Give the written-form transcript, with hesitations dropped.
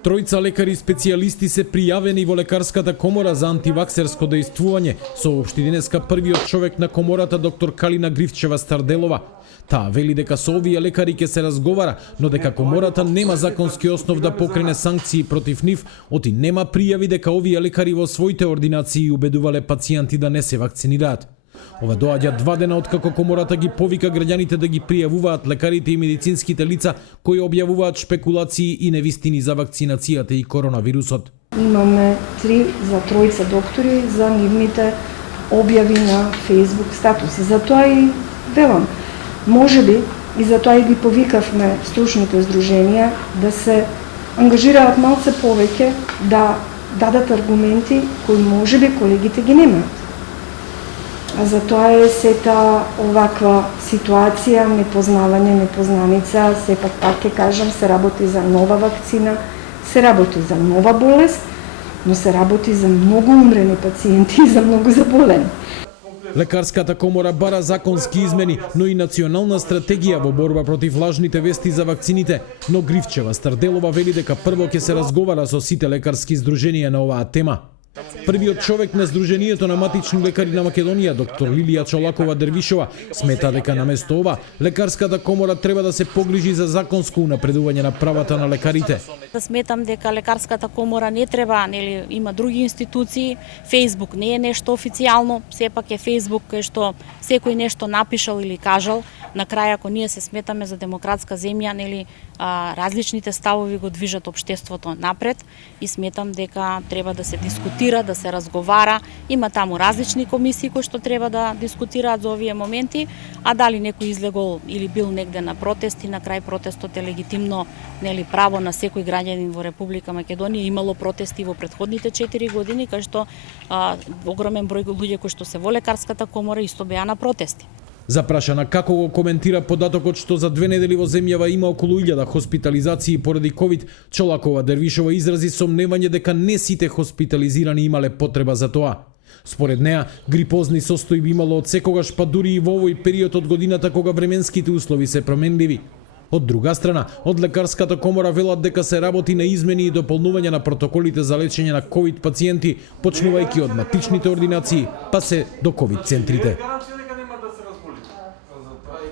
Тројца лекари специјалисти се пријавени во лекарската комора за антиваксерско дејствување, соопшти денеска првиот човек на комората доктор Калина Гривчева-Старделова. Таа вели дека со овие лекари ќе се разговара, но дека комората нема законски основ да покрене санкции против нив, оти нема пријави дека овие лекари во своите ординации убедувале пациенти да не се вакцинираат. Ова доаѓа 2 дена откако комората ги повика граѓаните да ги пријавуваат лекарите и медицинските лица кои објавуваат шпекулации и невистини за вакцинацијата и коронавирусот. Имаме 3 за тројца доктори за нивните објави на Facebook статуси. Затоа и велам, можеби и затоа и ги повикавме стручните здруженија да се ангажираат малце повеќе да дадат аргументи кои можеби колегите ги немаат. А затоа е сета оваква ситуација, непознавање, непознаница, сепак пак ќе кажам, се работи за нова вакцина, се работи за нова болест, но се работи за многу умрени пациенти и за многу заболени. Лекарската комора бара законски измени, но и национална стратегија во борба против лажните вести за вакцините, но Гривчева-Старделова вели дека прво ќе се разговара со сите лекарски здруженија на оваа тема. Првиот човек на Сдруженијето на матични лекари на Македонија, доктор Лилија Чолакова-Дервишова, смета дека наместо ова, лекарската комора треба да се погрижи за законско унапредување на правата на лекарите. Сметам дека лекарската комора не треба, нели, има други институции, Facebook не е нешто официјално, сепак е Facebook кај што секој нешто напишал или кажал, на крај ако ние се сметаме за демократска земја, нели, различните ставови го движат општеството напред и сметам дека треба да се дискутира, да се разговара. Има таму различни комисии кои што треба да дискутираат за овие моменти, а дали некој излегол или бил негде на протест и на крај протестот е легитимно, нели, право на секој граѓанин во Република Македонија. Имало протести во претходните 4 години кај што огромен број луѓе кои што се во лекарската комора исто беа на протести. Запрашана како го коментира податокот што за 2 недели во земјава има околу 1000 хоспитализации поради ковид, Чолакова-Дервишова изрази сомневање дека не сите хоспитализирани имале потреба за тоа. Според неа, грипозни состојби имало од секогаш, па дури и во овој период од годината кога временските услови се променливи. Од друга страна, од лекарската комора велат дека се работи на измени и дополнување на протоколите за лечење на ковид пациенти, почнувајќи од матичните ординации, па се до ковид центрите.